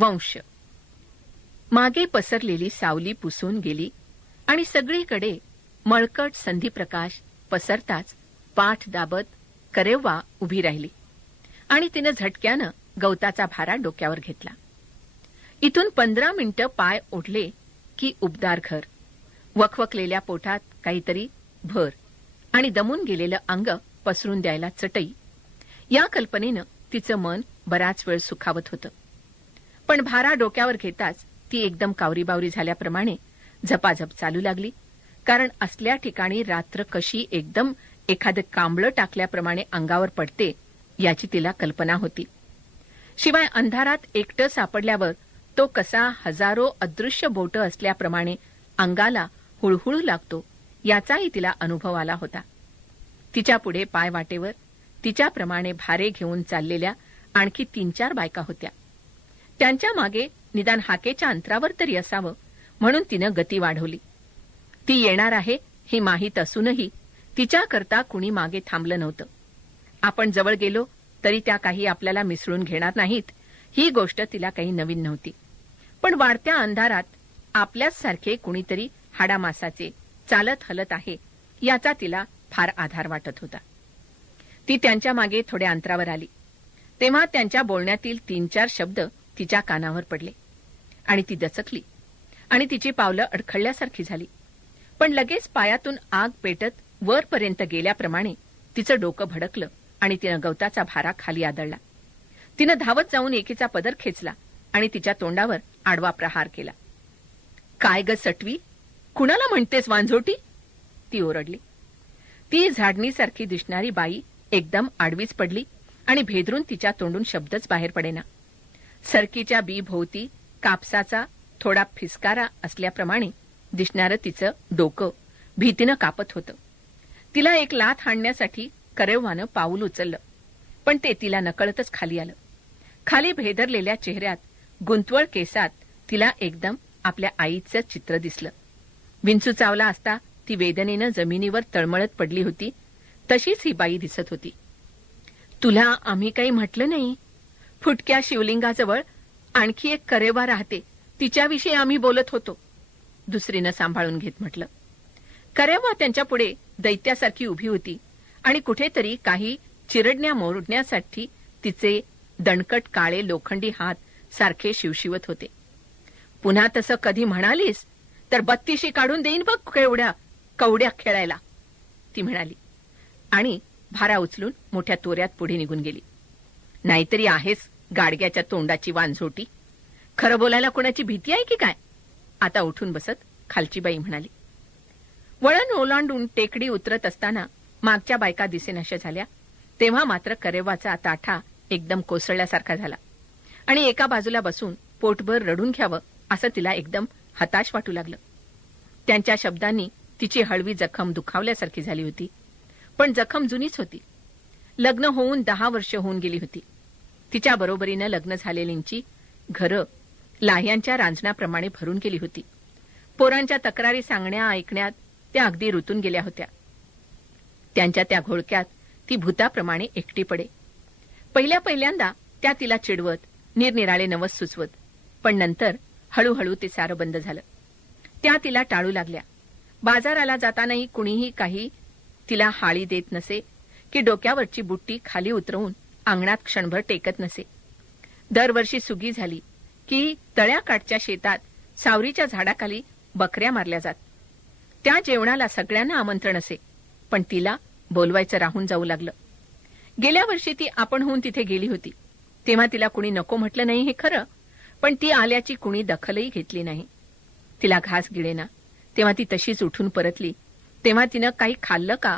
वंश. मागे पसरलेली सावली पुसून गेली आणि सगळीकडे मळकट संधीप्रकाश पसरताच पाठ दाबत करेव्वा उभी राहिली आणि तिनं झटक्यानं गवताचा भारा डोक्यावर घेतला. इथून 15 मिनिटं पाय ओढले की उबदार घर, वखवकलेल्या पोटात काहीतरी भर आणि दमून गेलेलं अंग पसरून द्यायला चटई, या कल्पनेनं तिचं मन बराच वेळ सुखावत होतं. पण भारा डोक्यावर घेताच ती एकदम कावरीबावरी झाल्याप्रमाणे झपाझप चालू लागली, कारण असल्या ठिकाणी रात्र कशी एकदम एखादं कांबळं टाकल्याप्रमाणे अंगावर पडते याची तिला कल्पना होती. शिवाय अंधारात एकटं सापडल्यावर तो कसा हजारो अदृश्य बोटं असल्याप्रमाणे अंगाला हुळहुळू लागतो याचाही तिला अनुभव आला होता. तिच्या पुढे पाय वाटेवर तिच्याप्रमाणे भारे घेऊन चाललेल्या आणखी 3-4 बायका होत्या. त्यांच्या मागे निदान हाकेच्या अंतरावर तरी असावं म्हणून तिनं गती वाढवली. ती येणार आहे हे माहीत असूनही तिच्याकरता कुणी मागे थांबलं नव्हतं. आपण जवळ गेलो तरी त्या काही आपल्याला मिसळून घेणार नाहीत ही गोष्ट तिला काही नवीन नव्हती. पण वाढत्या अंधारात आपल्याच सारखे कुणीतरी हाडामासाचे चालत हलत आहे याचा तिला फार आधार वाटत होता. ती त्यांच्या मागे थोड्या अंतरावर आली तेव्हा त्यांच्या बोलण्यातील 3-4 शब्द तिच्या कानावर पडले आणि ती दचकली आणि तिची पावलं अडखळल्यासारखी झाली. पण लगेच पायातून आग पेटत वरपर्यंत गेल्याप्रमाणे तिचं डोकं भडकलं आणि तिनं गवताचा भारा खाली आदळला. तिनं धावत जाऊन एकीचा पदर खेचला आणि तिच्या तोंडावर आडवा प्रहार केला. काय ग सटवी, कुणाला म्हणतेस वांझोटी? ती ओरडली. ती झाडणीसारखी दिसणारी बाई एकदम आडवीच पडली आणि भेदरून तिच्या तोंडून शब्दच बाहेर पडेना. सरकीच्या बी भोवती कापसाचा थोडा फिसकारा असल्याप्रमाणे दिसणारं तिचं डोकं भीतीनं कापत होतं. तिला एक लाथ हाणण्यासाठी करेव्वानं पाऊल उचललं, पण ते तिला नकळतच खाली आलं. खाली भेदरलेल्या चेहऱ्यात, गुंतवळ केसात तिला एकदम आपल्या आईचं चित्र दिसलं. विंचू चावला असता ती वेदनेनं जमिनीवर तळमळत पडली होती तशीच ही बाई दिसत होती. तुला आम्ही काही म्हटलं नाही. फुटक्या शिवलिंगाजवळ आणखी एक करेवा राहते, तिच्याविषयी आम्ही बोलत होतो, दुसरीनं सांभाळून घेत म्हटलं. करेवा त्यांच्या पुढे दैत्यासारखी उभी होती आणि कुठेतरी काही चिरडण्या मोरडण्यासाठी तिचे दणकट काळे लोखंडी हात सारखे शिवशिवत होते. पुन्हा तसं कधी म्हणालीस तर 32 काढून देईन बघ केवढ्या कवड्या खेळायला, ती म्हणाली आणि भारा उचलून मोठ्या तोऱ्यात पुढे निघून गेली. नाहीतरी आहेस गाडग्याच्या तोंडाची वांझोटी, खरं बोलायला कोणाची भीती आहे की काय? आता उठून बसत खालची बाई म्हणाली. वळण ओलांडून टेकडी उतरत असताना मागच्या बायका दिसेनाशा झाल्या तेव्हा मात्र करेवाचा ताठा एकदम कोसळल्यासारखा झाला आणि एका बाजूला बसून पोटभर रडून घ्यावं असं तिला एकदम हताश वाटू लागलं. त्यांच्या शब्दांनी तिची हळवी जखम दुखावल्यासारखी झाली होती, पण जखम जुनीच होती. लग्न होऊन 10 वर्ष होऊन गेली होती. तिच्या बरोबरीनं लग्न झालेल्यांची घरं लाह्यांच्या रांजणाप्रमाणे भरून गेली होती. पोरांच्या तक्रारी सांगण्या ऐकण्यात त्या अगदी रुतून गेल्या होत्या. त्यांच्या त्या घोळक्यात ती भूताप्रमाणे एकटी पडे. पहिल्यांदा त्या तिला चिडवत, निरनिराळे नवस सुचवत, पण नंतर हळूहळू ते सारं बंद झालं. त्या तिला टाळू लागल्या. बाजाराला जातानाही कुणीही काही तिला हाळी देत नसे की डोक्यावरची बुट्टी खाली उतरवून अंगणात क्षणभर टेकत नसे. दरवर्षी सुगी झाली की तळ्याकाठच्या शेतात सावरीच्या झाडाखाली बकऱ्या मारल्या जात. त्या जेवणाला सगळ्यांना आमंत्रण असे, पण तिला बोलवायचं राहून जाऊ लागलं. गेल्या वर्षी ती आपण होऊन तिथे गेली होती तेव्हा तिला कुणी नको म्हटलं नाही हे खरं, पण ती आल्याची कुणी दखलही घेतली नाही. तिला घास गिळेना तेव्हा ती तशीच उठून परतली. तेव्हा तिनं काही खाल्लं का,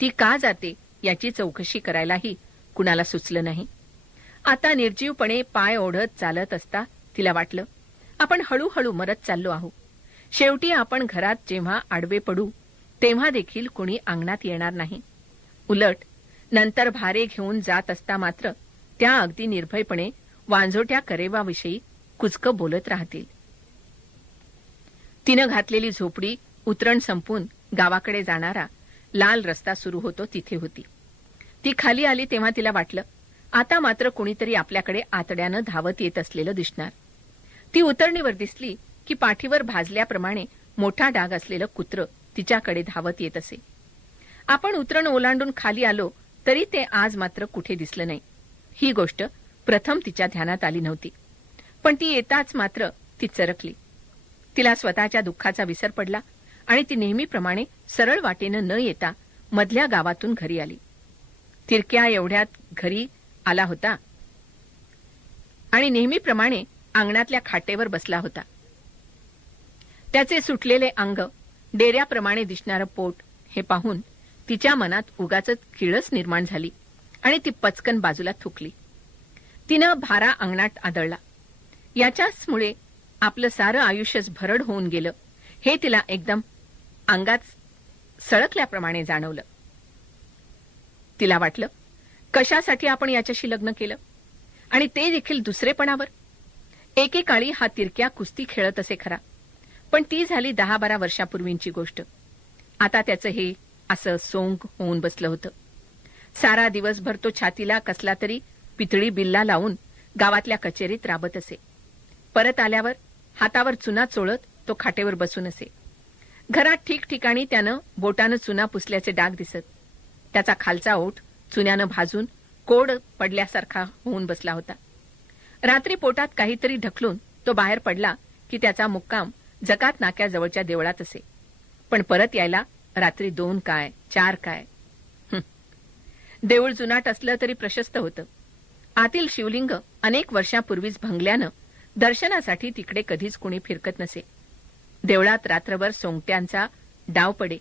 ती का जाते याची चौकशी करायलाही कुणाला सुचलं नाही. आता निर्जीवपणे पाय ओढत चालत असता तिला वाटलं आपण हळूहळू मरत चाललो आहोत. शेवटी आपण घरात जेव्हा आडवे पडू तेव्हा देखील कुणी अंगणात येणार नाही. उलट नंतर भारे घेऊन जात असता मात्र त्या अगदी निर्भयपणे वांझोट्या करेवाविषयी कुचकं बोलत राहतील. तिनं घातलेली झोपडी उतरण संपून गावाकडे जाणारा लाल रस्ता सुरू होतो तिथे होती. ती खाली आली तेव्हा तिला वाटलं आता मात्र कुणीतरी आपल्याकडे आतड्यानं धावत येत असलेलं दिसणार. ती उतरणीवर दिसली की पाठीवर भाजल्याप्रमाणे मोठा डाग असलेलं कुत्रं तिच्याकडे धावत येत असे. आपण उतरण ओलांडून खाली आलो तरी ते आज मात्र कुठे दिसलं नाही. ही गोष्ट प्रथम तिच्या ध्यानात आली नव्हती, पण ती येताच मात्र ती चरकली. तिला स्वतःच्या दुःखाचा विसर पडला आणि ती नेहमीप्रमाणे सरळ वाटेनं न येता मधल्या गावातून घरी आली. तिरक्या एवढ्यात घरी आला होता आणि नेहमीप्रमाणे अंगणातल्या खाटेवर बसला होता. त्याचे सुटलेले अंग, डेऱ्याप्रमाणे दिसणारं पोट हे पाहून तिच्या मनात उगाचच किळस निर्माण झाली आणि ती पचकन बाजूला थुकली. तिनं भारा अंगणात आदळला. याच्याचमुळे आपलं सारं आयुष्यच भरड होऊन गेलं हे तिला एकदम अंगात सळकल्याप्रमाणे जाणवलं. तिला वाटलं, कशासाठी आपण याच्याशी लग्न केलं, आणि ते देखील दुसरेपणावर. एकेकाळी हा तिरक्या कुस्ती खेळत असे खरा, पण ती झाली 10-12 वर्षापूर्वींची गोष्ट. आता त्याचं हे असं सोंग होऊन बसलं होतं. सारा दिवसभर तो छातीला कसला तरी पितळी बिल्ला लावून गावातल्या कचेरीत राबत असे. परत आल्यावर हातावर चुना चोळत तो खाटेवर बसून असे. घरात ठिकठिकाणी त्यानं बोटानं चुना पुसल्याचे डाग दिसत. त्याचा खालचा ओठ चुन्यानं भाजून कोड पडल्यासारखा होऊन बसला होता. रात्री पोटात काहीतरी ढकलून तो बाहेर पडला की त्याचा मुक्काम जकात नाक्याजवळच्या देवळात असे. पण परत यायला रात्री 2 काय 4 काय. देऊळ जुनाट असलं तरी प्रशस्त होतं. आतील शिवलिंग अनेक वर्षापूर्वीच भंगल्यानं दर्शनासाठी तिकडे कधीच कुणी फिरकत नसे. देवळात रात्रभर सोंगट्यांचा डाव पडे.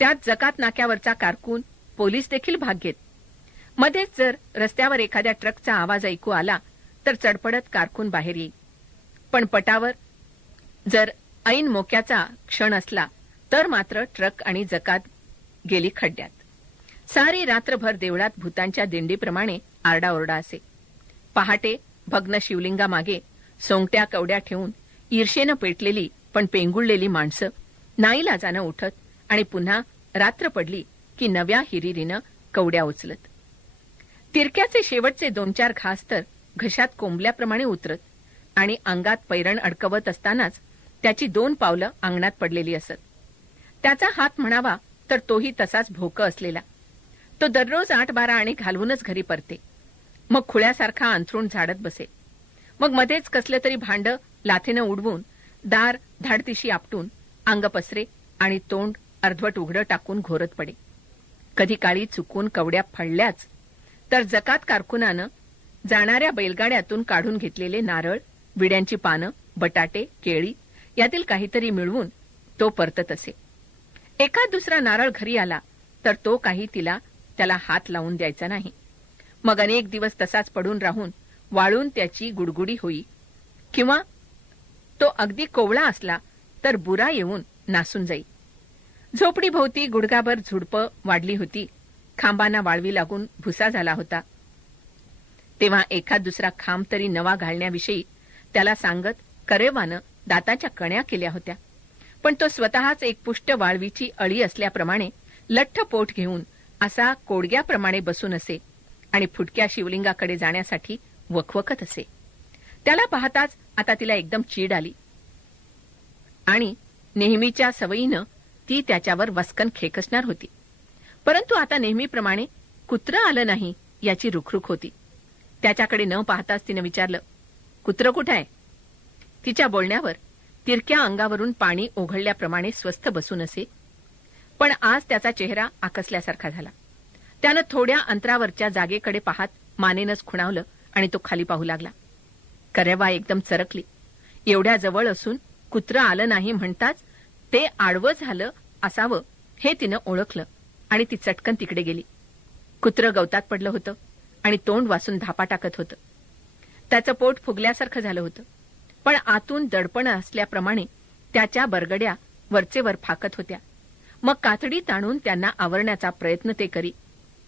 त्यात जकात नाक्यावरचा कारकून, पोलीस देखील भाग घेत. मध्येच जर रस्त्यावर एखाद्या ट्रकचा आवाज ऐकू आला तर चडपडत कारकून बाहेर येई. पण पटावर जर ऐन मोक्याचा क्षण असला तर मात्र ट्रक आणि जकात गेली खड्ड्यात. सारी रात्रभर देवळात भूतांच्या दिंडीप्रमाणे आरडाओरडा असे. पहाटे भग्न शिवलिंगामागे सोंगट्या कवड्या ठेवून ईर्षेनं पेटलेली पण पेंगुळलेली माणसं नाईलाजानं उठत आणि पुन्हा रात्र पडली की नव्या हिरिरीनं कवड्या उचलत. तिरक्याचे शेवटचे 2-4 घास तर घशात कोंबल्याप्रमाणे उतरत आणि अंगात पैरण अडकवत असतानाच त्याची 2 पावलं अंगणात पडलेली असत. त्याचा हात म्हणावा तर तोही तसाच भोकं असलेला. तो दररोज 8-12 आणि घालवूनच घरी परते. मग खुळ्यासारखा अंथरूण झाडत बसे. मग मध्येच कसलं तरी भांड लाथेनं उडवून दार धाडतिशी आपटून अंग पसरे आणि तोंड अर्धवट उघडं टाकून घोरत पडे. कधी काळी चुकून कवड्या फळल्याच तर जकात कारकुनानं जाणाऱ्या बैलगाड्यातून काढून घेतलेले नारळ, विड्यांची पानं, बटाटे, केळी यातील काहीतरी मिळवून तो परतत असे. एखाद दुसरा नारळ घरी आला तर तो काही त्याला हात लावून द्यायचा नाही. मग अनेक दिवस तसाच पडून राहून वाळून त्याची गुडगुडी होई, किंवा तो अगदी कोवळा असला तर बुरा येऊन नासून जाई. झोपडीभोवती गुडघाभर झुडपं वाढली होती. खांबांना वाळवी लागून भुसा झाला होता. तेव्हा एखाद दुसरा खांब तरी नवा घालण्याविषयी त्याला सांगत करेवानं दाताच्या कण्या केल्या होत्या. पण तो स्वतःच एक पुष्ट वाळवीची अळी असल्याप्रमाणे लठ्ठ पोट घेऊन असा कोडग्याप्रमाणे बसून असे आणि फुटक्या शिवलिंगाकडे जाण्यासाठी वखवकत असे. त्याला पाहताच आता तिला एकदम चीड आली आणि नेहमीच्या सवयीनं ती त्याच्यावर वस्कन खेकसणार होती. परंतु आता नेहमीप्रमाणे कुत्रं आलं नाही याची रुखरुख होती. त्याच्याकडे न पाहताच तिनं विचारलं, कुत्रं कुठं आहे? तिच्या बोलण्यावर तिरक्या अंगावरून पाणी ओघळल्याप्रमाणे स्वस्थ बसून असे. पण आज त्याचा चेहरा आकसल्यासारखा झाला. त्यानं थोड्या अंतरावरच्या जागेकडे पाहत मानेनच खुणावलं आणि तो खाली पाहू लागला. करेवा एकदम चरकली. एवढ्या जवळ असून कुत्रं आलं नाही म्हणताच ते आडवं झालं असावं हे तिनं ओळखलं आणि ती चटकन तिकडे गेली. कुत्रं गवतात पडलं होतं आणि तोंड वासून धापा टाकत होतं. त्याचं पोट फुगल्यासारखं झालं होतं, पण आतून दडपण असल्याप्रमाणे त्याच्या बरगड्या वरचेवर फाकत होत्या. मग कातडी ताणून त्यांना आवरण्याचा प्रयत्न ते करी.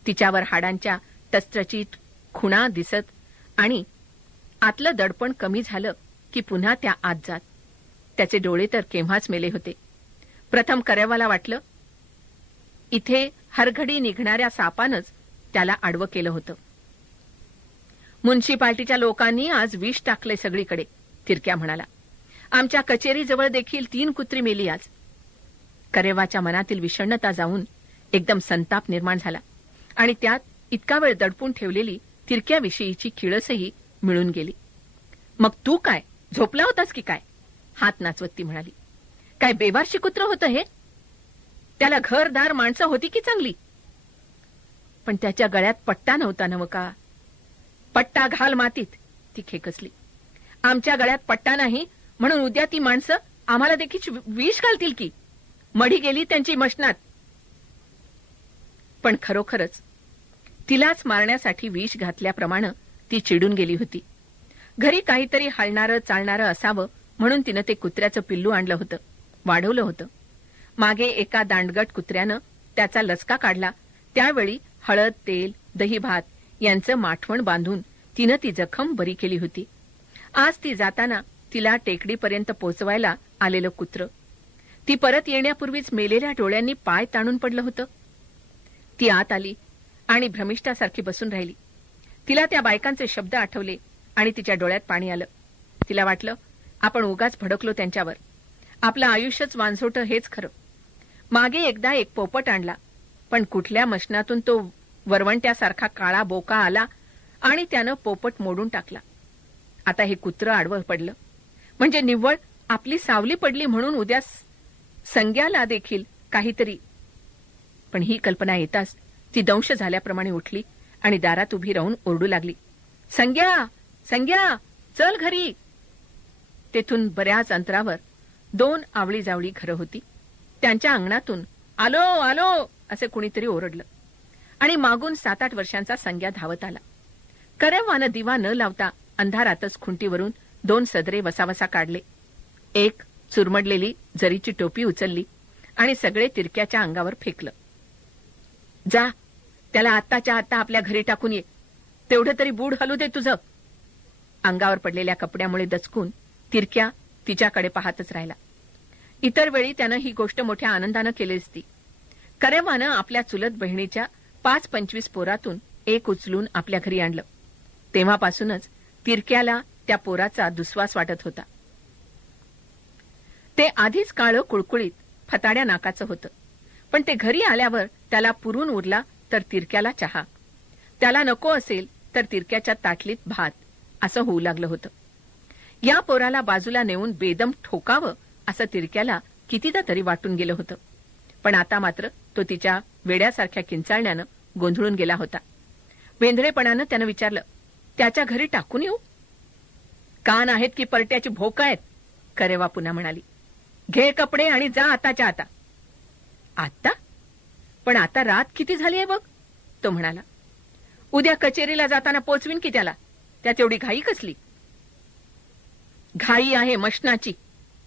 तिच्यावर हाडांच्या टचटचीत खुणा दिसत आणि आतलं दडपण कमी झालं की पुन्हा त्या आत जात. त्याचे डोळे तर केव्हाच मेले होते. प्रथम करेवाला वाटलं इथे हरघडी निघणाऱ्या सापानंच त्याला आडवं केलं होतं. म्युनिसिपाल्टीच्या लोकांनी आज विष टाकले सगळीकडे. तिरक्या म्हणाला. आमच्या कचेरीजवळ देखील 3 कुत्री मेली आज. करेवाच्या मनातील विषण्णता जाऊन एकदम संताप निर्माण झाला आणि त्यात इतका वेळ दडपून ठेवलेली तिरक्याविषयीची किळसही मिळून गेली. मग तू काय झोपला होतास की काय? हात नाचवत ती म्हणाली. काय बेवारशी कुत्र होतं हे? त्याला घरदार माणसं होती की चांगली? पण त्याच्या गळ्यात पट्टा नव्हता नव का? पट्टा घाल मातीत, ती खेकसली. आमच्या गळ्यात पट्टा नाही म्हणून उद्या ती माणसं आम्हाला देखील विष घालतील की? मढी गेली त्यांची मशनात. पण खरोखरच तिलाच मारण्यासाठी विष घातल्याप्रमाणे ती चिडून गेली होती. घरी काहीतरी हलणारं चालणारं असावं म्हणून तिनं ते कुत्र्याचं पिल्लू आणलं होतं, वाढवलं होतं. मागे एका दांडगट कुत्र्यानं त्याचा लचका काढला त्यावेळी हळद, तेल, दही भात यांचं माठवण बांधून तिनं ती जखम बरी केली होती. आज ती जाताना तिला टेकडीपर्यंत पोचवायला आलेलं कुत्र ती परत येण्यापूर्वीच मेलेल्या डोळ्यांनी पाय ताणून पडलं होतं. ती आत आली आणि भ्रमिष्ठासारखी बसून राहिली. तिला त्या बायकांचे शब्द आठवले आणि तिच्या डोळ्यात पाणी आलं. तिला वाटलं आपण उगाच भडकलो त्यांच्यावर. आपलं आयुष्यच वांझोटं हेच खरं. मागे एकदा एक पोपट आणला, पण कुठल्या मशनातून तो वरवंट्यासारखा काळा बोका आला आणि त्यानं पोपट मोडून टाकला. आता हे कुत्र आडवं पडलं म्हणजे निव्वळ आपली सावली पडली म्हणून उद्या संग्याला देखील काहीतरी. पण ही कल्पना येताच ती दंश झाल्याप्रमाणे उठली आणि दारात उभी राहून ओरडू लागली. संग्या, संग्या, चल घरी. तेथून बऱ्याच अंतरावर 2 आवळी जावळी घरं होती. त्यांच्या अंगणातून आलो आलो असे कुणीतरी ओरडलं आणि मागून 7-8 वर्षांचा संग्या धावत आला. करवानं दिवा न लावता अंधारातच खुंटीवरून 2 सदरे वसावसा काढले. एक चुरमडलेली जरीची टोपी उचलली आणि सगळे तिरक्याच्या अंगावर फेकलं. जा, त्याला आत्ताच्या आत्ता आपल्या घरी टाकून ये. तेवढं तरी बूड हलू दे तुझं. अंगावर पडलेल्या कपड्यामुळे दचकून तिरक्या तिच्याकडे पाहतच राहिला. इतर वेळी त्यानं ही गोष्ट मोठ्या आनंदानं केली असती. करेवानं आपल्या चुलत बहिणीच्या 5-25 पोरातून एक उचलून आपल्या घरी आणलं. तेव्हापासूनच तिरक्याला त्या पोराचा दुस्वास वाटत होता. ते आधीच काळं कुळकुळीत फताड्या नाकाचं होतं, पण ते घरी आल्यावर त्याला पुरून उरला तर तिरक्याला चहा, त्याला नको असेल तर तिरक्याच्या ताटलीत भात असं होऊ लागलं होतं. या पोराला बाजूला नेऊन बेदम ठोकावं असं तिरक्याला कितीदा तरी वाटून गेलं होतं. पण आता मात्र तो तिच्या वेड्यासारख्या किंचाळण्यानं गोंधळून गेला होता. वेंधळेपणानं त्यानं विचारलं, त्याच्या घरी टाकून येऊ? कान आहेत की परट्याची भोक आहेत? करेवा पुन्हा म्हणाली. घे कपडे आणि जा आताच्या आता. आता? पण आता रात किती झाली आहे बघ, तो म्हणाला. उद्या कचेरीला जाताना पोचवीन की त्याला, त्यात एवढी घाई कसली? घाई आहे मशनाची,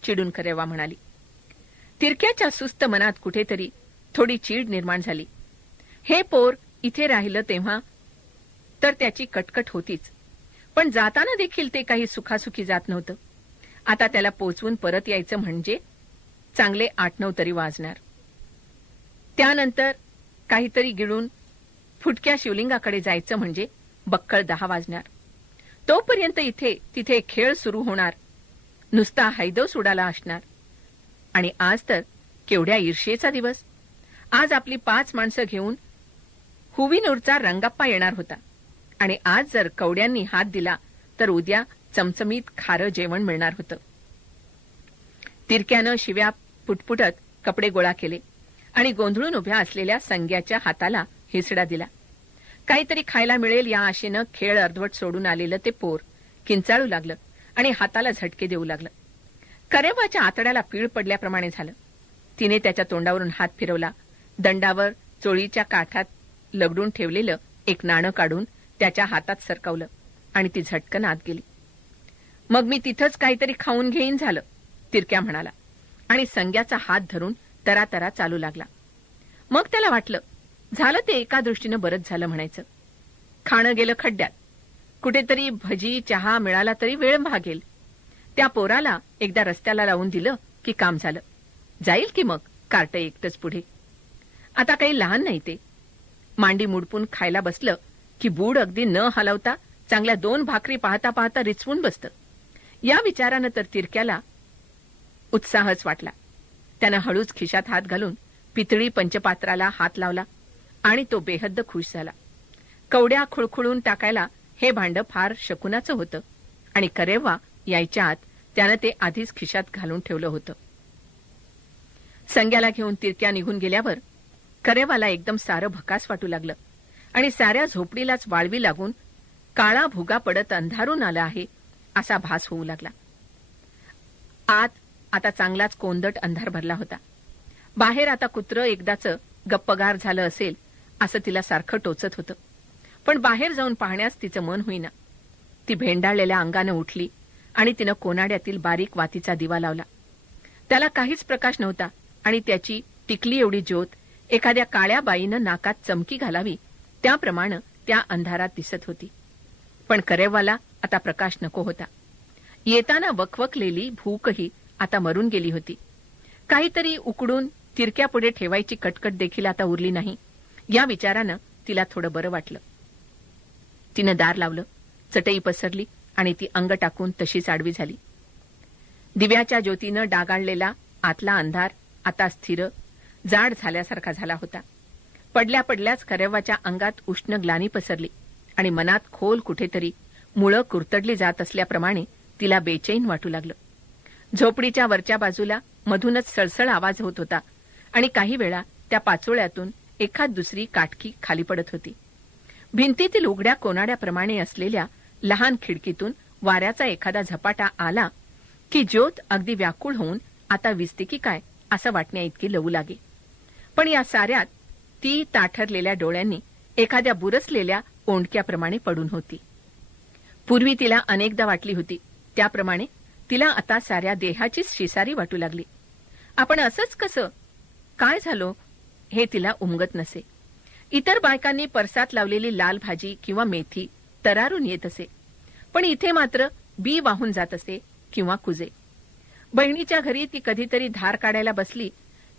चिडून करेवा म्हणाली. तिरक्याच्या सुस्त मनात कुठेतरी थोडी चीड निर्माण झाली. हे पोर इथे राहिलं तेव्हा तर त्याची कटकट होतीच, पण जाताना देखील ते काही सुखासुखी जात नव्हतं. आता त्याला पोचवून परत यायचं म्हणजे चांगले 8-9 तरी वाजणार. त्यानंतर काहीतरी गिळून फुटक्या शिवलिंगाकडे जायचं म्हणजे बक्कळ 10 वाजणार. तोपर्यंत इथे तिथे खेळ सुरू होणार, नुसता हैदव उडाला असणार. आणि आज तर केवढ्या ईर्षेचा दिवस. आज आपली 5 माणसं घेऊन हुवीनूरचा रंगाप्पा येणार होता आणि आज जर कवड्यांनी हात दिला तर उद्या चमचमीत खारं जेवण मिळणार होतं. तिरक्यानं शिव्या पुटपुटत कपडे गोळा केले आणि गोंधळून उभ्या असलेल्या संग्याच्या हाताला हिसडा दिला. काहीतरी खायला मिळेल या आशेनं खेळ अर्धवट सोडून आलेलं ते पोर किंचाळू लागलं आणि हाताला झटके देऊ लागलं. करेवाच्या आतड्याला पीळ पडल्याप्रमाणे झालं. तिने त्याच्या तोंडावरून हात फिरवला. दंडावर चोळीच्या काठात लगडून ठेवलेलं एक नाणं काढून त्याच्या हातात सरकवलं आणि ती झटकन आत गेली. मग मी तिथंच काहीतरी खाऊन घेईन झालं, तिरक्या म्हणाला आणि संग्याचा हात धरून तरातरा चालू लागला. मग त्याला वाटलं झालं ते एका दृष्टीनं बरंच झालं म्हणायचं. खाणं गेलं खड्ड्यात. कुठेतरी भजी चहा मिळाला तरी वेळ भागेल. त्या पोराला एकदा रस्त्याला लावून दिलं की काम झालं. जाईल की मग कार्ट एकटंच पुढे. आता काही लहान नाही ते. मांडी मुडपून खायला बसलं की बूड अगदी न हलवता चांगल्या 2 भाकरी पाहता पाहता रिचवून बसतं. या विचारानं तर तिरक्याला उत्साहच वाटला. त्यानं हळूच खिशात हात घालून पितळी पंचपात्राला हात लावला आणि तो बेहद्द खुश झाला. कवड्या खुळखुळून टाकायला हे भांड फार शकुनाचं होतं आणि करेव्हा यायच्या आत त्यानं ते आधीच खिशात घालून ठेवलं होतं. संग्याला घेऊन तिरक्या निघून गेल्यावर करेवाला एकदम सारं भकास वाटू लागलं आणि साऱ्या झोपडीलाच वाळवी लागून काळा भुगा पडत अंधारून आला आहे असा भास होऊ लागला. आत आता चांगलाच कोंदट अंधार भरला होता. बाहेर आता कुत्रं एकदाचं गप्पगार झालं असेल असं तिला सारखं टोचत होतं. पण बाहेर जाऊन पाहण्यास तिचं मन होईना. ती भेंडाळलेल्या अंगानं उठली आणि तिनं कोनाड्यातील बारीक वातीचा दिवा लावला. त्याला काहीच प्रकाश नव्हता आणि त्याची टिकली एवढी ज्योत एखाद्या काळ्या बाईनं नाकात चमकी घालावी त्याप्रमाणे त्या अंधारात दिसत होती. पण करेवाला आता प्रकाश नको होता. येताना वकवकलेली भूकही आता मरून गेली होती. काहीतरी उकडून तिरक्यापुढे ठेवायची कटकट देखील आता उरली नाही. या विचारानं तिला थोडं बरं वाटलं. तिनं दार लावलं, चटई पसरली आणि ती अंग टाकून तशीच आडवी झाली. दिव्याच्या ज्योतीनं डागाळलेला आतला अंधार आता स्थिर जाड झाल्यासारखा झाला होता. पडल्या पडल्याच करेवाच्या अंगात उष्ण ग्लानी पसरली आणि मनात खोल कुठेतरी मुळं कुरतडली जात असल्याप्रमाणे तिला बेचैन वाटू लागलं. झोपडीच्या वरच्या बाजूला मधूनच सळसळ आवाज होत होता आणि काही वेळा त्या पाचोळ्यातून एखाद दुसरी काटकी खाली पडत होती. भिंतीतील उघड्या कोनाड्याप्रमाणे असलेल्या लहान खिडकीतून वाऱ्याचा एखादा झपाटा आला की ज्योत अगदी व्याकुळ होऊन आता विजते की काय असं वाटण्या इतकी लवू लागे. पण या साऱ्यात ती ताठरलेल्या डोळ्यांनी एखाद्या बुरसलेल्या ओंडक्याप्रमाणे पडून होती. पूर्वी तिला अनेकदा वाटली होती त्याप्रमाणे तिला आता साऱ्या देहाचीच शिसारी वाटू लागली. आपण असंच कसं काय झालो हे तिला उमगत नसे. इतर बायकांनी परसात लावलेली लाल भाजी किंवा मेथी तरारून येत असे, पण इथे मात्र बी वाहून जात असे किंवा कुजे. बहिणीच्या घरी ती कधीतरी धार काढायला बसली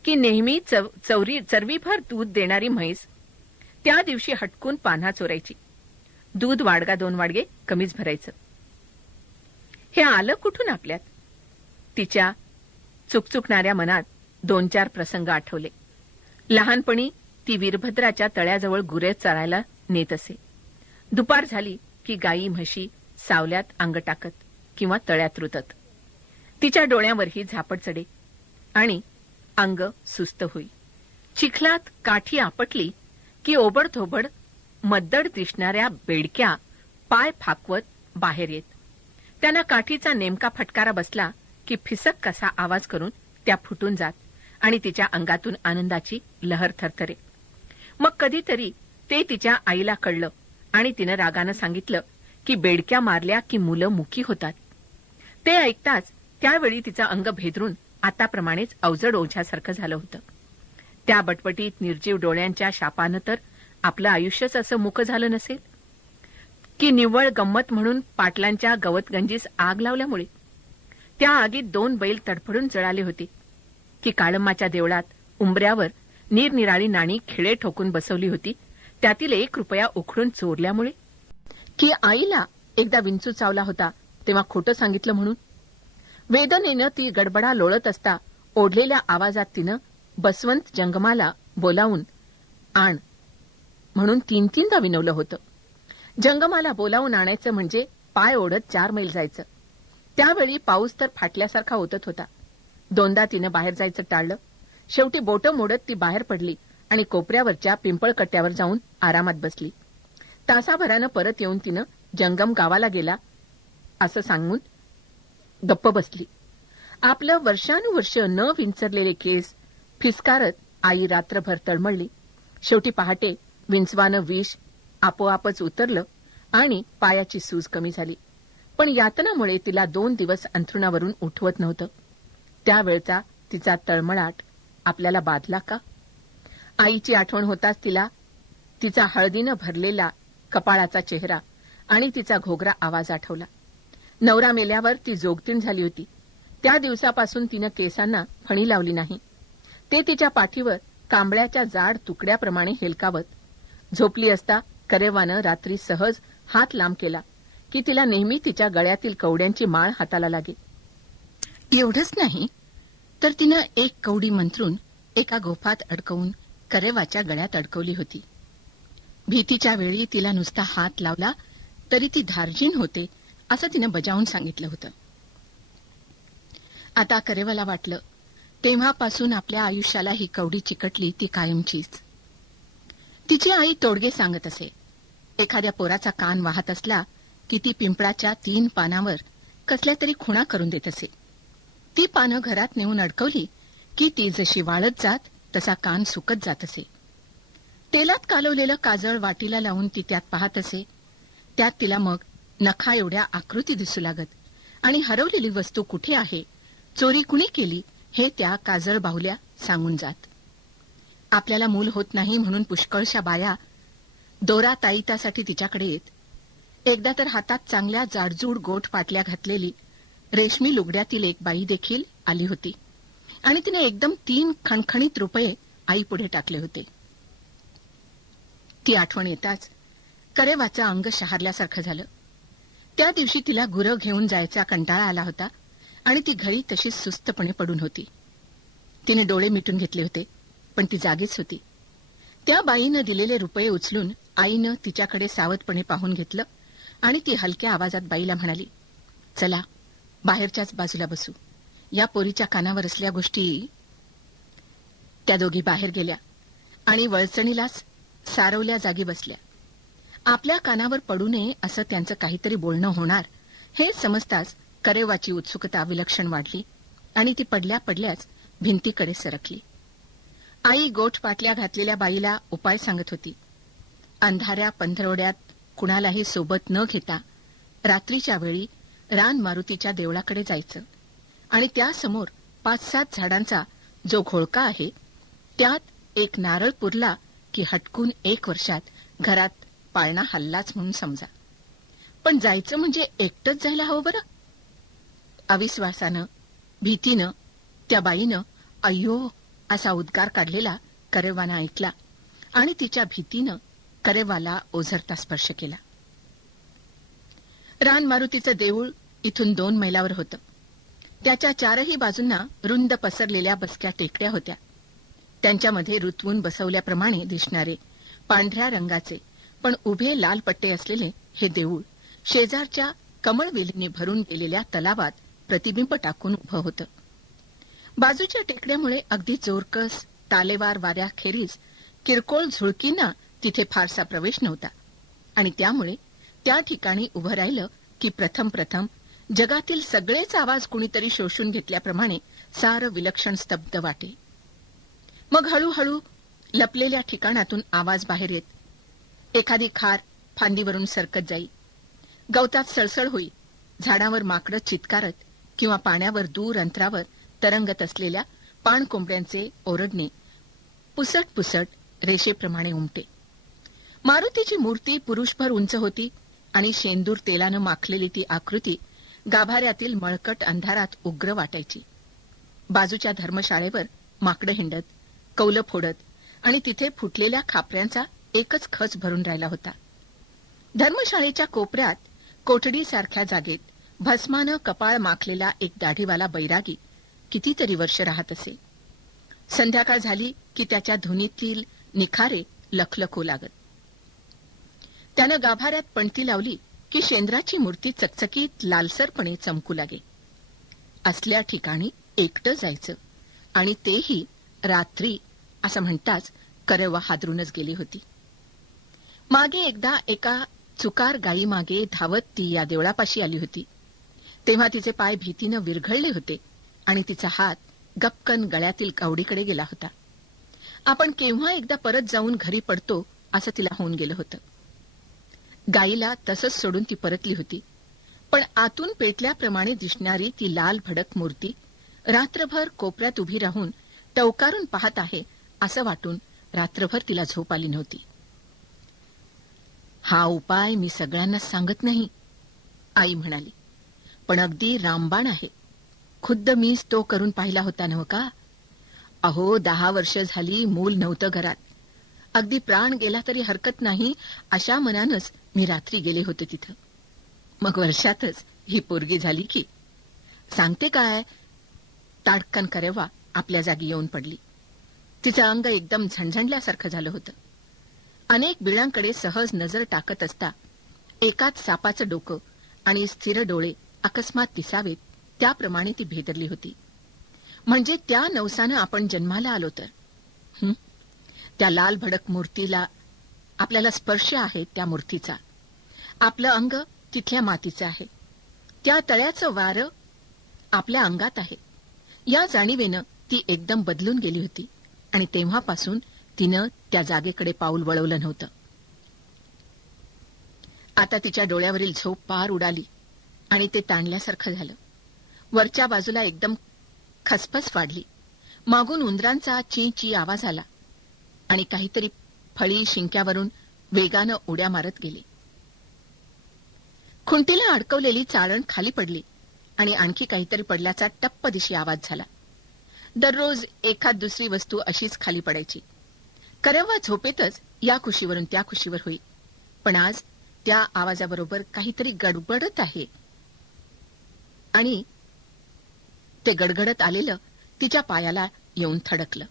की नेहमी चरवीभर दूध देणारी म्हैस त्या दिवशी हटकून पान्हा चोरायची. दूध वाडगा 2 वाडगे कमीच भरायचं. हे आलं कुठून आपल्यात? तिच्या चुकचुकणाऱ्या मनात 2-4 प्रसंग आठवले. लहानपणी ती वीरभद्राच्या तळ्याजवळ गुरे चरायला नेत असे. दुपार झाली की गायी म्हशी सावल्यात अंग टाकत किंवा तळ्यात रुतत. तिच्या डोळ्यावरही झापड चढे आणि अंग सुस्त होई. चिखलात काठी आपटली की ओबडधोबड मद्दड दिसणाऱ्या बेडक्या पाय फाकवत बाहेर येत. त्यांना काठीचा नेमका फटकारा बसला की फिसक कसा आवाज करून त्या फुटून जात आणि तिच्या अंगातून आनंदाची लहर थरथरे. मग कधीतरी ते तिच्या आईला कळलं आणि तिनं रागानं सांगितलं की बेडक्या मारल्या की मुलं मुकी होतात. ते ऐकताच त्यावेळी तिचं अंग भेदरून आताप्रमाणेच अवजड ओझ्यासारखं झालं होतं. त्या बटबटीत निर्जीव डोळ्यांच्या शापानं तर आपलं आयुष्यच असं मुक झालं नसेल की निव्वळ गंमत म्हणून पाटलांच्या गवतगंजीस आग लावल्यामुळे. त्या आगीत 2 बैल तडफडून जळाले होते की काळम्माच्या देवळात उंबऱ्यावर निरनिराळी नाणी खिळे ठोकून बसवली होती त्यातील 1 रुपया उखडून चोरल्यामुळे की आईला एकदा विंचू चावला होता तेव्हा खोटं सांगितलं म्हणून. वेदनेनं ती गडबडा लोळत असता ओढलेल्या आवाजात तिनं बसवंत जंगमाला बोलावून आण म्हणून 3-3दा विनवलं होतं. जंगमाला बोलावून आणायचं म्हणजे पाय ओढत 4 मैल जायचं. त्यावेळी पाऊस तर फाटल्यासारखा होतत होता. 2दा तिनं बाहेर जायचं टाळलं. शेवटी बोटं मोडत ती बाहेर पडली आणि कोपऱ्यावरच्या पिंपळकट्ट्यावर जाऊन आरामात बसली. तासाभरानं परत येऊन तिनं जंगम गावाला गेला असं सांगून गप्प बसली. आपलं वर्षानुवर्ष न विंचरलेले केस फिसकारत आई रात्रभर तळमळली. शेवटी पहाटे विंचवानं विष आपोआपच उतरलं आणि पायाची सूज कमी झाली. पण यातनामुळे तिला 2 दिवस अंथरुणावरून उठवत नव्हतं. त्यावेळचा तिचा तळमळाट आपल्याला बाधला का? आईची आठवण होताच तिला तिचा हळदीनं भरलेला कपाळाचा चेहरा आणि तिचा घोगरा आवाज आठवला. नवरा मेल्यावर ती जोगतीन झाली होती. त्या दिवसापासून तिनं केसांना फणी लावली नाही. ते तिच्या पाठीवर कांबळ्याच्या जाड तुकड्याप्रमाणे हेलकावत. झोपली असता करेवानं रात्री सहज हात लांब केला की तिला नेहमी तिच्या गळ्यातील कवड्यांची माळ हाताला लागे. एवढंच नाही तर तिनं एक कवडी मंत्रून एका गोफात अडकवून करेवाच्या गळ्यात अडकवली होती. भीतीच्या वेळी तिला नुसता हात लावला तरी ती धार्जिन होते असं तिनं बजावून सांगितलं होतं. आता करेवाला वाटलं तेव्हापासून आपल्या आयुष्याला ही कवडी चिकटली ती कायमचीच. तिची आई तोडगे सांगत असे. एखाद्या पोराचा कान वाहत असला की ती पिंपळाच्या 3 पानावर कसल्या तरी खुणा करून देत असे. ती पानं घरात नेऊन अडकवली की ती जशी वाळत जात तसा कान सुकत जात असे. तेलात कालवलेलं काजळ वाटीला लावून ती त्यात पाहत असे. त्यात तिला मग नखा एवढ्या आकृती दिसू लागत आणि हरवलेली वस्तू कुठे आहे, चोरी कुणी केली हे त्या काजळ बाहुल्या सांगून जात. आपल्याला मूल होत नाही म्हणून पुष्कळशा बाया दोरा ताईतासाठी तिच्याकडे येत. एकदा तर हातात चांगल्या जाडजूड गोठ पाटल्या घातलेली रेशमी लुगड्यातील एक बाई देखील आली होती आणि तिने एकदम 3 खणखणीत रुपये आईपुढे टाकले होते. ती आठवण येताच करेवाचं अंग शहारल्यासारखं झालं. त्या दिवशी तिला गुरं घेऊन जायचा कंटाळा आला होता आणि ती घरी तशीच सुस्तपणे पडून होती. तिने डोळे मिटून घेतले होते पण ती जागीच होती. त्या बाईनं दिलेले रुपये उचलून आईनं तिच्याकडे सावधपणे पाहून घेतलं आणि ती हलक्या आवाजात बाईला म्हणाली, चला बाहेरच्याच बाजूला बसू. या पोरीच्या कानावर असल्या गोष्टी. त्या दोघी बाहेर गेल्या आणि वळचणीलाच सारवल्या जागी बसल्या. आपल्या कानावर पडू नये असं त्यांचं काहीतरी बोलणं होणार हे समजताच करेवाची उत्सुकता विलक्षण वाढली आणि ती पडल्या पडल्याच भिंतीकडे सरकली. आई गोठ पाटल्या घातलेल्या बाईला उपाय सांगत होती. अंधाऱ्या पंधरवड्यात कुणालाही सोबत न घेता रात्रीच्या वेळी रान मारुतीच्या देवळाकडे जायचं आणि त्यासमोर 5-7 झाडांचा जो घोळका आहे त्यात एक नारळ पुरला की हटकून 1 वर्षात घरात पाळणा हल्लाच म्हणून समजा. पण जायचं म्हणजे एकटंच जायला हवं बरं. अविश्वासानं भीतीनं त्या बाईनं अय्यो असा उद्गार काढलेला करेवानं ऐकला आणि तिच्या भीतीनं करेवाला ओझरता स्पर्श केला. रान मारुतीचं देऊळ इथून 2 मैलावर होतं. त्याच्या 4ही बाजूंना रुंद पसरलेल्या बसक्या टेकड्या होत्या. त्यांच्यामध्ये रुतवून बसवल्याप्रमाणे दिसणारे पांढऱ्या रंगाचे पण उभे लाल पट्टे असलेले हे देऊळ शेजारच्या कमळवेलीने भरून गेलेल्या तलावात प्रतिबिंब टाकून उभं होतं. बाजूच्या टेकड्यामुळे अगदी जोरकस तालेवार वाऱ्याखेरीज किरकोळ झुळकींना तिथे फारसा प्रवेश नव्हता आणि त्यामुळे त्या ठिकाणी उभं राहिलं की प्रथम जगातील सगळेच आवाज कुणीतरी शोषून घेतल्याप्रमाणे सारं विलक्षण स्तब्ध वाटे. मग हळूहळू लपलेल्या ठिकाणातून आवाज बाहेर येत. एखादी खार फांदीवरून सरकत जाई, गवतात सळसळ होई, झाडावर माकडं चित्कारत किंवा पाण्यावर दूर अंतरावर तरंगत असलेल्या पाणकोंबड्यांचे ओरडणे पुसट रेषेप्रमाणे उमटे. मारुतीची मूर्ती पुरुषभर उंच होती आणि शेंदूर तेलानं माखलेली ती आकृती गाभाऱ्यातील मळकट अंधारात उग्र वाटायची. बाजूच्या धर्मशाळेवर माकडं हिंडत, कौलं फोडत आणि तिथे फुटलेल्या खापऱ्यांचा एकच खच भरून राहिला होता. धर्मशाळेच्या कोपऱ्यात कोठडीसारख्या जागेत भस्मानं कपाळ माखलेला एक दाढीवाला बैरागी कितीतरी वर्ष राहत असे. संध्याकाळ झाली की त्याच्या धुनीतील निखारे लखलखू लागत. त्यानं गाभाऱ्यात पणती लावली की शेंद्राची मूर्ती चकचकीत लालसरपणे चमकू लागे. असल्या ठिकाणी एकटं जायचं आणि तेही रात्री असं म्हणताच करेवा हादरूनच गेली होती. मागे एकदा एका चुकार गायी मागे धावत ती या देवळापाशी आली होती. तेव्हा तिचे पाय भीतीनं विरघळले होते आणि तिचा हात गपकन गळ्यातील कवडीकडे गेला होता. आपण केव्हा एकदा परत जाऊन घरी पडतो असं तिला होऊन गेलं होतं. गायीला तसंच सोडून ती परतली होती, पण आतून पेटल्याप्रमाणे दिसणारी ती लाल भडक मूर्ती रात्रभर कोपऱ्यात उभी राहून टवकारून पाहत आहे असं वाटून रात्रभर तिला झोप आली नव्हती. हा उपाय मी सगळ्यांना सांगत नाही, आई म्हणाली, पण अगदी रामबाण आहे. खुद्द मीच तो करून पाहिला होता नव्ह का? अहो 10 वर्ष झाली मूल नव्हतं घरात. अगदी प्राण गेला तरी हरकत नाही अशा मनानच मी रात्री गेले होते तिथं. मग वर्षातच ही पोरगी झाली की. सांगते काय, ताडकन करेवा आपल्या जागी येऊन पडली. तिचं अंग एकदम झणझणल्यासारखं झालं होतं. अनेक बिळांकडे सहज नजर टाकत असता एकाच सापाचं डोकं आणि स्थिर डोळे अकस्मात दिसावेत त्याप्रमाणे ती भेदरली होती. म्हणजे त्या नवसानं आपण जन्माला आलो तर. त्या लाल भडक मूर्तीला आपल्याला स्पर्श आहे. त्या मूर्तीचा आपलं अंग तिथल्या मातीचं आहे. त्या तळ्याचं वारं आपल्या अंगात आहे. या जाणीवेनं ती एकदम बदलून गेली होती आणि तेव्हापासून तिनं त्या जागेकडे पाऊल वळवलं नव्हतं. आता तिच्या डोळ्यावरील झोप पार उडाली आणि ते ताणल्यासारखं झालं. वरच्या बाजूला एकदम खसफस वाढली. मागून उंदरांचा ची ची आवाज आला आणि काहीतरी फळी शिंक्यावरून वेगानं उड्या मारत गेली. खुंटीला अडकवलेली चाळण खाली पडली आणि आणखी काहीतरी पडल्याचा टप्प दिशी आवाज झाला. दररोज एखाद दुसरी वस्तू अशीच खाली पडायची. करेवा झोपेतच या कुशीवरून त्या कुशीवर होई. पण आज त्या आवाजाबरोबर काहीतरी गडबडत आहे आणि ते गडगडत आलेलं तिच्या पायाला येऊन थडकलं.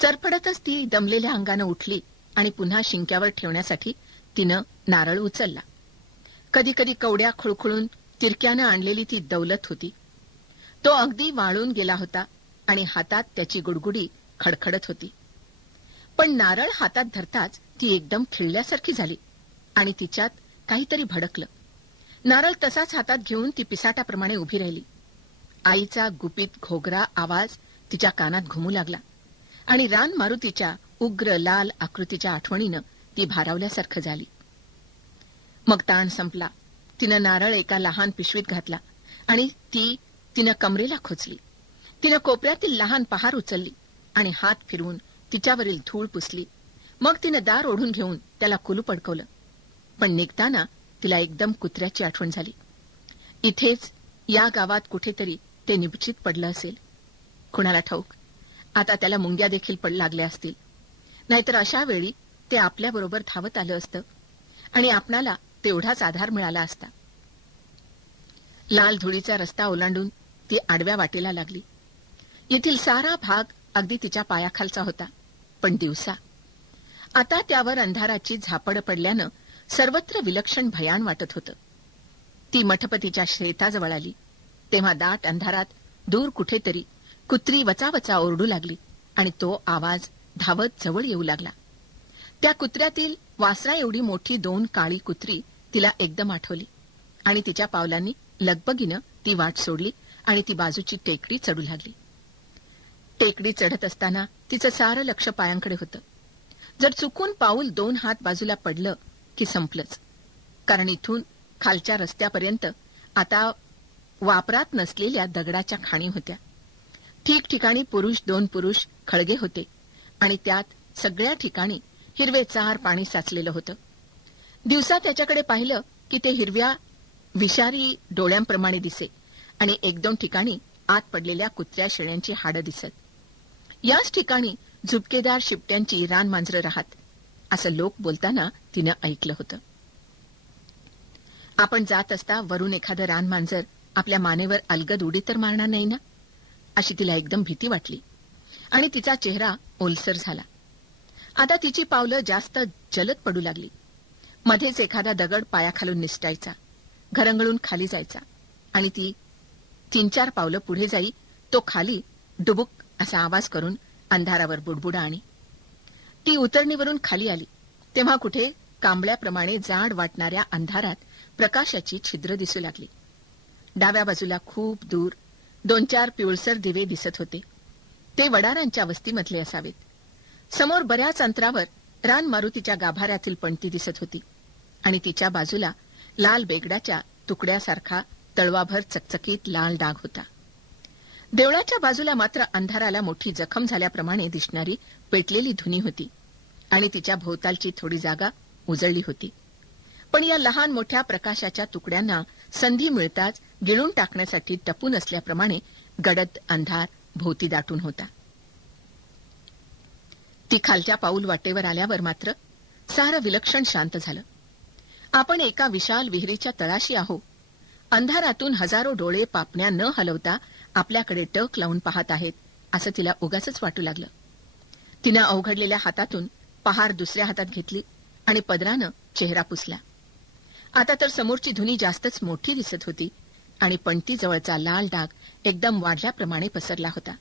चरफडतच ती दमलेल्या अंगानं उठली आणि पुन्हा शिंक्यावर ठेवण्यासाठी तिनं नारळ उचलला. कधी कधी कवड्या खुळखुळून तिरक्यानं आणलेली ती दौलत होती. तो अगदी वाळून गेला होता आणि हातात त्याची गुडगुडी खडखडत होती. पण नारळ हातात धरताच ती एकदम खिळल्यासारखी झाली आणि तिच्यात काहीतरी भडकलं. नारळ तसाच हातात घेऊन ती पिसाटाप्रमाणे उभी राहिली. आईचा गुपित घोगरा आवाज तिच्या कानात घुमू लागला आणि रान मारुतीच्या उग्र लाल आकृतीच्या आठवणीनं ती भारावल्यासारखं झाली. मग ताण संपला. तिनं नारळ एका लहान पिशवीत घातला आणि तिनं कमरेला खोचली. तिनं कोपऱ्यातील लहान पहार उचलली आणि हात फिरवून तिच्यावरील धूळ पुसली. मग तिनं दार ओढून घेऊन त्याला कुलूप अडकवलं. पण निघताना तिला एकदम कुत्र्याची आठवण झाली. इथेच या गावात कुठेतरी ते निपचित पडलं असेल. कुणाला ठाऊक, आता त्याला मुंग्या देखील लागल्या असतील. नाहीतर अशा वेळी ते आपल्याबरोबर धावत आलं असतं आणि आपणाला तेवढाच आधार मिळाला असता. लाल धुळीचा रस्ता ओलांडून ती आडव्या वाटेला लागली. येथील सारा भाग अगदी तिच्या पायाखालचा होता. पण दिवसा आता त्यावर अंधाराची झापड पडल्यानं सर्वत्र विलक्षण भयान वाटत होतं. ती मठपतीच्या शेताजवळ आली तेव्हा दाट अंधारात दूर कुठेतरी कुत्री वचावचा ओरडू लागली आणि तो आवाज धावत जवळ येऊ लागला. त्या कुत्र्यातील वासरा एवढी मोठी 2 काळी कुत्री तिला एकदम आठवली आणि तिच्या पावलांनी लगबगीनं ती वाट सोडली आणि ती बाजूची टेकडी चढू लागली. टेकडी चढत असताना तिचं सारं लक्ष पायांकडे होतं. जर चुकून पाऊल 2 हात बाजूला पडलं की संपलंच. कारण इथून खालच्या रस्त्यापर्यंत आता वापरात नसलेल्या दगडाच्या खाणी होत्या. ठिकठिकाणी 2 पुरुष खळगे होते आणि त्यात सगळ्या ठिकाणी हिरवेचार पाणी साचलेलं होतं. दिवसा त्याच्याकडे पाहिलं की ते हिरव्या विषारी डोळ्यांप्रमाणे दिसे आणि 1-2 ठिकाणी आत पडलेल्या कुत्र्या शेळ्यांची हाडं दिसत. याच ठिकाणी झुपकेदार शिपट्यांची रानमांजरं राहत असं लोक बोलताना तिनं ऐकलं होतं. आपण जात असता वरून एखादं रानमांजर आपल्या मानेवर अलगद उडी तर मारणार नाही ना, अशी तिला एकदम भीती वाटली आणि तिचा चेहरा ओलसर झाला. आता तिची पावलं जास्त जलद पडू लागली. मध्येच एखादा दगड पायाखालून निसटायचा, घरंगळून खाली जायचा आणि ती 3-4 पावलं पुढे जाई तो खाली डुबुक असा आवाज करून अंधारावर बुडबुडा आणि ती उतरणीवरून खाली आली तेव्हा कुठे कांबळ्याप्रमाणे जाड वाटणाऱ्या अंधारात प्रकाशाची छिद्र दिसू लागली. डाव्या बाजूला खूप दूर 2-4 पिवळसर दिवे दिसत होते. ते वडारांच्या वस्तीमधले असावेत. समोर बऱ्याच अंतरावर रान मारुतीच्या गाभाऱ्यातील पणती दिसत होती आणि तिच्या बाजूला लाल बेगडाच्या तुकड्यासारखा तळवाभर चकचकीत लाल डाग होता. देवळाच्या बाजूला मात्र अंधाराला मोठी जखम झाल्याप्रमाणे दिसणारी पेटलेली धुनी होती आणि तिच्या भोवतालची थोडी जागा उजळली होती. पण या लहान मोठ्या प्रकाशाच्या तुकड्यांना संधी मिळताच गिळून टाकण्यासाठी टपून असल्याप्रमाणे गडद अंधार भोवती दाटून होता. ती खालच्या पाऊल वाटेवर आल्यावर मात्र सारं विलक्षण शांत झालं. आपण एका विशाल विहिरीच्या तळाशी आहो. अंधारातून हजारो डोळे पापण्या न हलवता आपल्याकडे टक लावून पाहत आहेत असं तिला उगाचच वाटू लागलं. तिनं अवघडलेल्या हातातून पहार दुसऱ्या हातात घेतली आणि पदरानं चेहरा पुसला. आता तर समोरची धुनी जास्तच मोठी दिसत होती आणि पणतीजवळचा लाल डाग एकदम वाढल्याप्रमाणे पसरला होता.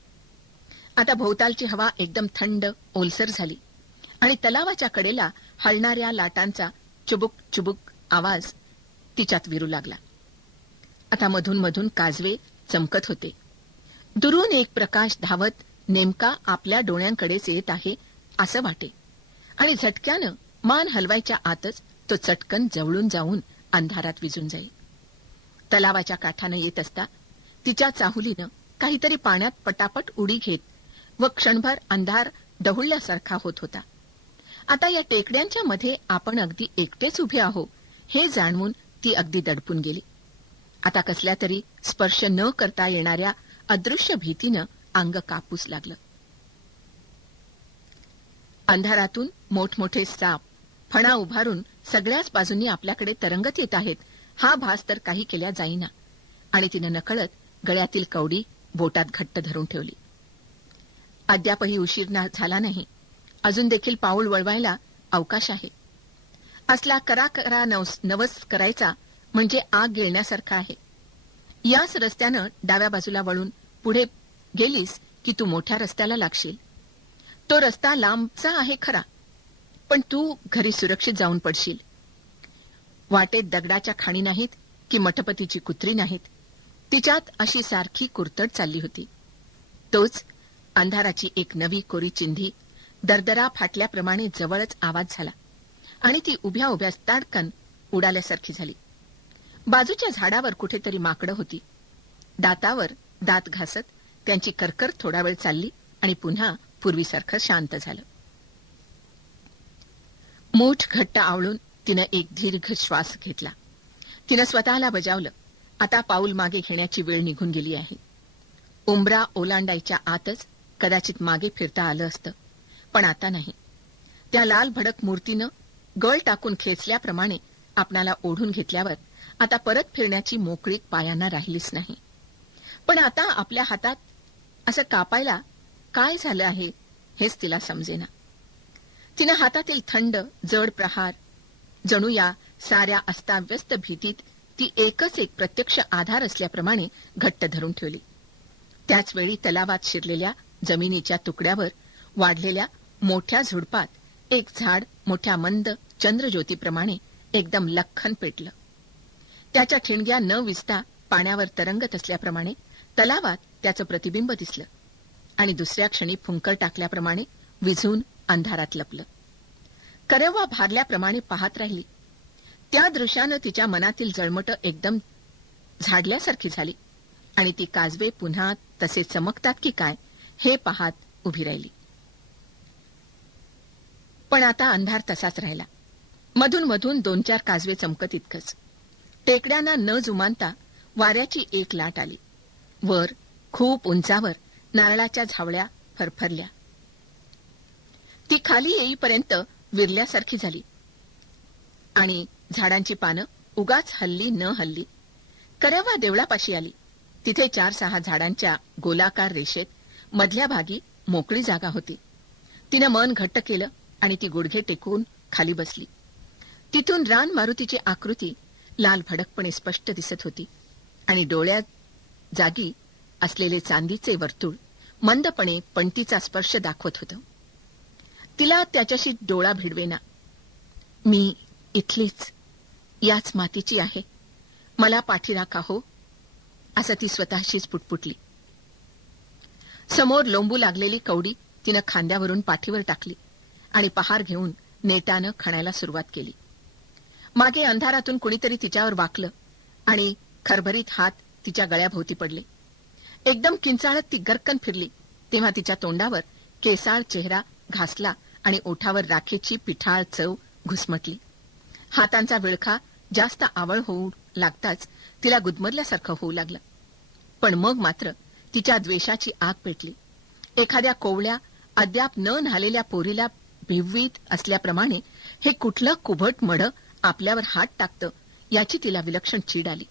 आता भोवतालची हवा एकदम थंड ओलसर झाली आणि तलावाच्या कडेला हलणाऱ्या लाटांचा चुबुक चुबुक आवाज तिच्यात विरू लागला. आता मधून मधून काजवे चमकत होते. दुरून एक प्रकाश धावत नेमका आपल्या डोळ्यांकडेच येत आहे असं वाटे आणि झटक्यानं मान हलवायच्या आतच तो चटकन जवळून जाऊन अंधारात विझून जाईल. तलावाच्या काठानं येत असता तिच्या चाहुलीनं काहीतरी पाण्यात पटापट उडी घेत व क्षणभर अंधार डहुळल्यासारखा होत होता. आता या टेकड्यांच्या मध्ये आपण अगदी एकटेच उभे आहो हे जाणवून ती अगदी दडपून गेली. आता कसल्या तरी स्पर्श न करता येणाऱ्या अदृश्य भीतीनं अंग कापूस लागलं. अंधारातून मोठमोठे साप फणा उभारून सगळ्याच बाजूंनी आपल्याकडे तरंगत येत आहेत हा भास तर काही केल्या जाईना आणि तिनं नकळत गळ्यातील कवडी बोटात घट्ट धरून ठेवली. अद्यापही उशीर झाला नाही. अजून देखील पाऊल वळवायला अवकाश आहे. असला करा करा नवस करायचा म्हणजे आग गिळण्यासारखा आहे. याच रस्त्यानं डाव्या बाजूला वळून पुढे गेलीस की तू मोठ्या रस्त्याला लागशील. तो रस्ता लांबचा आहे खरा, पण तू घरी सुरक्षित जाऊन पडशील. वाटेत दगडाच्या खाणी नाहीत की मठपतीची कुत्री नाहीत. तिच्यात अशी सारखी कुरतड चालली होती. तोच अंधाराची एक नवी कोरी चिंधी दरदरा फाटल्याप्रमाणे जवळच आवाज झाला आणि ती उभ्या उभ्या ताडकन उडाल्यासारखी झाली. बाजूच्या झाडावर कुठेतरी माकडं होती. दातावर दात घासत त्यांची करकर थोडा वेळ चालली आणि पुन्हा पूर्वीसारखं शांत झालं. मूठ घट्ट आवळून तिनं एक दीर्घ श्वास घेतला. तिनं स्वतःला बजावलं, आता पाऊल मागे घेण्याची वेळ निघून गेली आहे. उंबरा ओलांडायच्या आतच कदाचित मागे फिरता आलं असतं, पण आता नाही. त्या लाल भडक मूर्तीनं गळ टाकून खेचल्याप्रमाणे आपणाला ओढून घेतल्यावर आता परत फिरण्याची मोकळीक पायांना राहिलीच नाही. पण आता आपल्या हातात असं कापायला काय झालं आहे हेच तिला समजेना. तिनं हातातील थंड जड प्रहार जणू या साऱ्या अस्ताव्यस्त भीतीत ती एकच एक प्रत्यक्ष आधार असल्याप्रमाणे घट्ट धरून ठेवली. त्याचवेळी तलावात शिरलेल्या जमिनीच्या तुकड्यावर वाढलेल्या मोठ्या झुडपात एक झाड मोठ्या मंद चंद्रज्योतीप्रमाणे एकदम लख्खन पेटलं. त्याच्या ठिणग्या न विजता पाण्यावर तरंगत असल्याप्रमाणे तलावात त्याचं प्रतिबिंब दिसलं आणि दुसऱ्या क्षणी फुंकर टाकल्याप्रमाणे विझून अंधारात लपलं. करव्वा भारल्याप्रमाणे पाहत राहिली. त्या दृश्यानं तिच्या मनातील जळमट एकदम झाडल्यासारखी झाली आणि ती काजवे पुन्हा तसे चमकतात की काय हे पाहत उभी राहिली. पण आता अंधार तसाच राहिला. मधून मधून 2-4 काजवे चमकत इतकंच. टेकड्यांना न जुमानता वाऱ्याची एक लाट आली. वर खूप उंचावर नारळाच्या झावळ्या फरफरल्या. ती खाली येईपर्यंत विरल्यासारखी झाली आणि झाडांची पानं उगाच हल्ली न हल्ली. करव्वा देवळापाशी आली. तिथे 4-6 झाडांच्या गोलाकार रेषेत मधल्या भागी मोकळी जागा होती. तिनं मन घट्ट केलं आणि ती गुडघे टेकवून खाली बसली. तिथून रान मारुतीची आकृती लाल भडकपणे स्पष्ट दिसत होती आणि डोळ्यात जागी असलेले चांदीचे वर्तुळ मंदपणे पणतीचा स्पर्श दाखवत होतं. तिला त्याच्याशी डोळा भिडवेना. मी इथलीच याच मातीची आहे, मला पाठीराखा हो, असं ती स्वतःशीच पुटपुटली. समोर लोंबू लागलेली कवडी तिनं खांद्यावरून पाठीवर टाकली आणि पहार घेऊन नेटानं खणायला सुरुवात केली. मागे अंधारातून कुणीतरी तिच्यावर वाकलं आणि खरभरीत हात तिच्या गळ्याभोवती पडले. एकदम किंचाळत ती गरकन फिरली तेव्हा तिच्या तोंडावर केसाळ चेहरा घासला आणि ओठावर राखेची पिठाळ चव घुसमटली. हातांचा विळखा जास्त आवळ होऊ लागताच तिला गुदमरल्यासारखं होऊ लागलं. पण मग मात्र तिच्या द्वेषाची आग पेटली. एखाद्या कोवळ्या अद्याप न न्हालेल्या पोरीला भिववीत असल्याप्रमाणे हे कुठलं कुभट मड आपल्यावर हात टाकतं याची तिला विलक्षण चीड आली.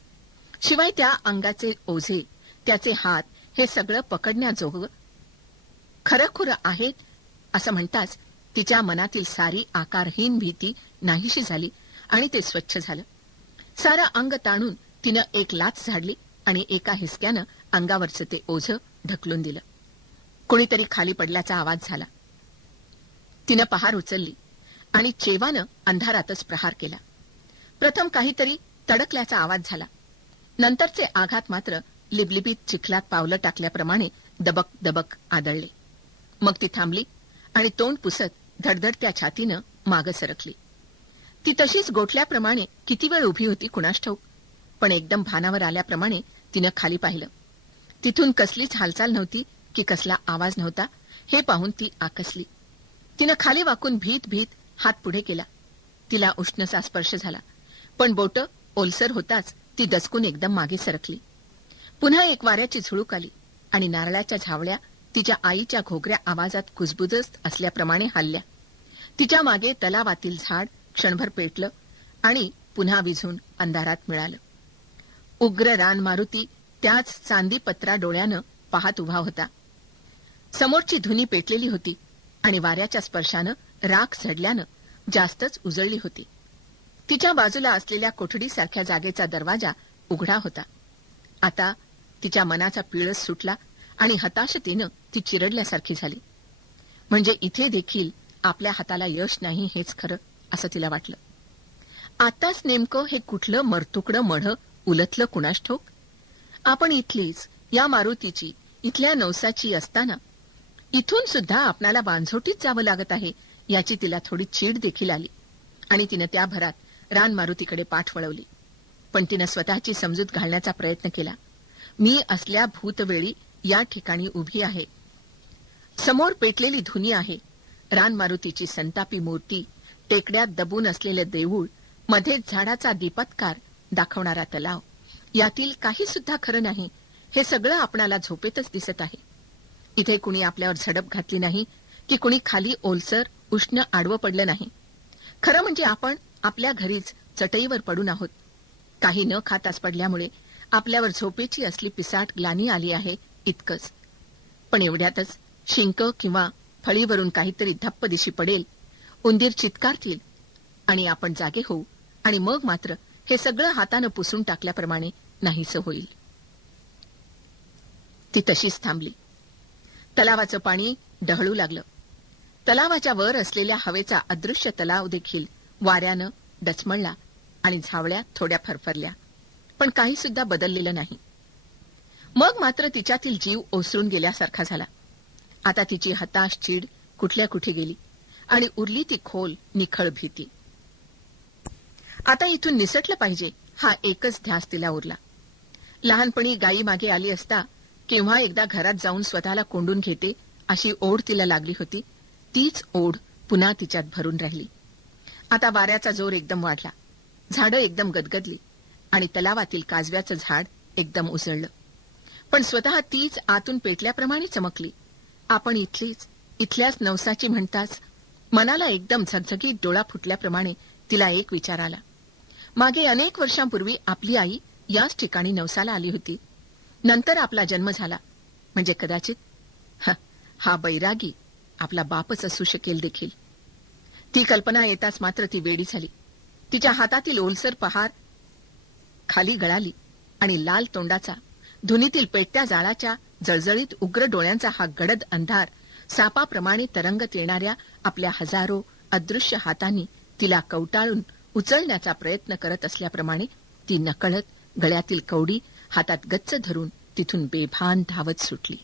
शिवाय त्या अंगाचे ओझे, त्याचे हात हे सगळं पकडण्याजोगं खरंखुरं आहेत असं म्हणताच तिच्या मनातील सारी आकारहीन भीती नाहीशी झाली आणि ते स्वच्छ झालं. सारं अंग ताणून तिनं एक लाथ झाडली आणि एका हिसक्यानं अंगावरचं ते ओझं ढकलून दिलं. कोणीतरी खाली पडल्याचा आवाज झाला. तिनं पहार उचलली आणि चेवानं अंधारातच प्रहार केला. प्रथम काहीतरी तडकल्याचा आवाज झाला. नंतरचे आघात मात्र लिबलिबीत चिखलात पावलं टाकल्याप्रमाणे दबक दबक आदळले. मग ती थांबली आणि तोंड पुसत धडधडत्या छातीनं मागं सरकली. ती तशीच गोठल्याप्रमाणे किती वेळ उभी होती कुणास ठाऊक, पण एकदम भानावर आल्याप्रमाणे तिनं खाली पाहिलं. तिथून कसलीच हालचाल नव्हती की कसला आवाज नव्हता हे पाहून ती आकसली. तिनं खाली वाकून भीत भीत हात पुढे केला. तिला उष्णसा स्पर्श झाला, पण बोटं ओलसर होताच ती दचकून एकदम मागे सरकली. पुन्हा एक वाऱ्याची झुळूक आली आणि नारळाच्या झावळ्या तिच्या आईच्या घोगऱ्या आवाजात कुजबुजत असल्याप्रमाणे हलल्या. तिच्या मागे तलावातील झाड क्षणभर पेटलं आणि पुन्हा विझून अंधारात मिळालं. उग्र रान मारुती त्याच चांदीपत्रा डोळ्यानं पाहत उभा होता. समोरची धुनी पेटलेली होती आणि वाऱ्याच्या स्पर्शानं राख झडल्यानं जास्तच उजळली होती. तिच्या बाजूला असलेल्या कोठडीसारख्या जागेचा दरवाजा उघडा होता. आता तिच्या मनाचा पिळस सुटला आणि हताशतेनं ती चिरडल्यासारखी झाली. म्हणजे इथे देखील आपल्या हाताला यश नाही हेच खरं असं तिला वाटलं. आताच नेमकं हे कुठलं मरतुकडं मढं उलथलं कुणास ठाऊक. आपण इथलीच, या मारुतीची, इथल्या नवसाची असताना इथून सुद्धा आपणाला बांझोटीत जावं लागत आहे याची तिला थोडी चीड देखील आली आणि तिनं त्या भरात रान मारुतीकडे पाठ वळवली. पण तिनं स्वतःची समजूत घालण्याचा प्रयत्न केला. मी असल्या भूतवेळी या ठिकाणी उभी आहे. समोर पेटलेली धुनी आहे. रान मारुतीची संतापी मूर्ती, टेकड्यात दबून असलेले देऊळ, मध्येच झाडाचा दीपत्कार दाखवणारा तलाव, यातील काही सुद्धा खरं नाही. हे सगळं आपणाला झोपेतच दिसत आहे. इथे कुणी आपल्यावर झडप घातली नाही की कुणी खाली ओलसर उष्ण आडवं पडलं नाही. खरं म्हणजे आपण आपल्या घरीच चटईवर पडून आहोत. काही न खाताच पडल्यामुळे आपल्यावर झोपेची असली पिसाट ग्लानी आली आहे इतकंच. पण एवढ्यातच शिंक किंवा फळीवरून काहीतरी धप्प दिशी पडेल, उंदीर चित्कारतील आणि आपण जागे होऊ आणि मग मात्र हे सगळं हातानं पुसून टाकल्याप्रमाणे नाहीसं होईल. ती तशीच थांबली. तलावाचं पाणी डहळू लागलं. तलावाच्या वर असलेल्या हवेचा अदृश्य तलाव देखील वाऱ्यानं डचमळला आणि झावळ्या थोड्या फरफरल्या, पण काही सुद्धा बदललेलं नाही. मग मात्र तिच्यातील जीव ओसरून गेल्यासारखा झाला. आता तिची हताश चीड कुठल्या कुठे गेली आणि उरली ती खोल निखळ भीती. आता इथून निसटलं पाहिजे हा एकच ध्यास तिला उरला. लहानपणी गायी मागे आली असता केव्हा एकदा घरात जाऊन स्वतःला कोंडून घेते अशी ओढ तिला लागली होती. तीच ओढ पुन्हा तिच्यात भरून राहिली. आता वाऱ्याचा जोर एकदम वाढला. झाडं एकदम गदगदली आणि तलावातील काजव्याचं झाड एकदम उसळलं. पण स्वतः तीच आतून पेटल्याप्रमाणे चमकली. आपण इथलीच, इथल्याच नवसाची म्हणताच मनाला एकदम झगझगीत डोळा फुटल्याप्रमाणे तिला एक विचार आला. मागे अनेक वर्षांपूर्वी आपली आई याच ठिकाणी नवसाला आली होती. नंतर आपला जन्म झाला. म्हणजे कदाचित हा बैरागी आपला बापच असू शकेल देखील. ती कल्पना येताच मात्र ती वेडी झाली. तिच्या हातातील ओलसर पहार खाली गळाली आणि लाल तोंडाचा, धुनीतील पेटत्या जाळाच्या जळजळीत उग्र डोळ्यांचा हा गडद अंधार सापाप्रमाणे तरंगत येणाऱ्या आपल्या हजारो अदृश्य हातांनी तिला कवटाळून उचलण्याचा प्रयत्न करत असल्याप्रमाणे ती नकळत गळ्यातील कवडी हातात गच्च धरून तिथून बेभान धावत सुटली.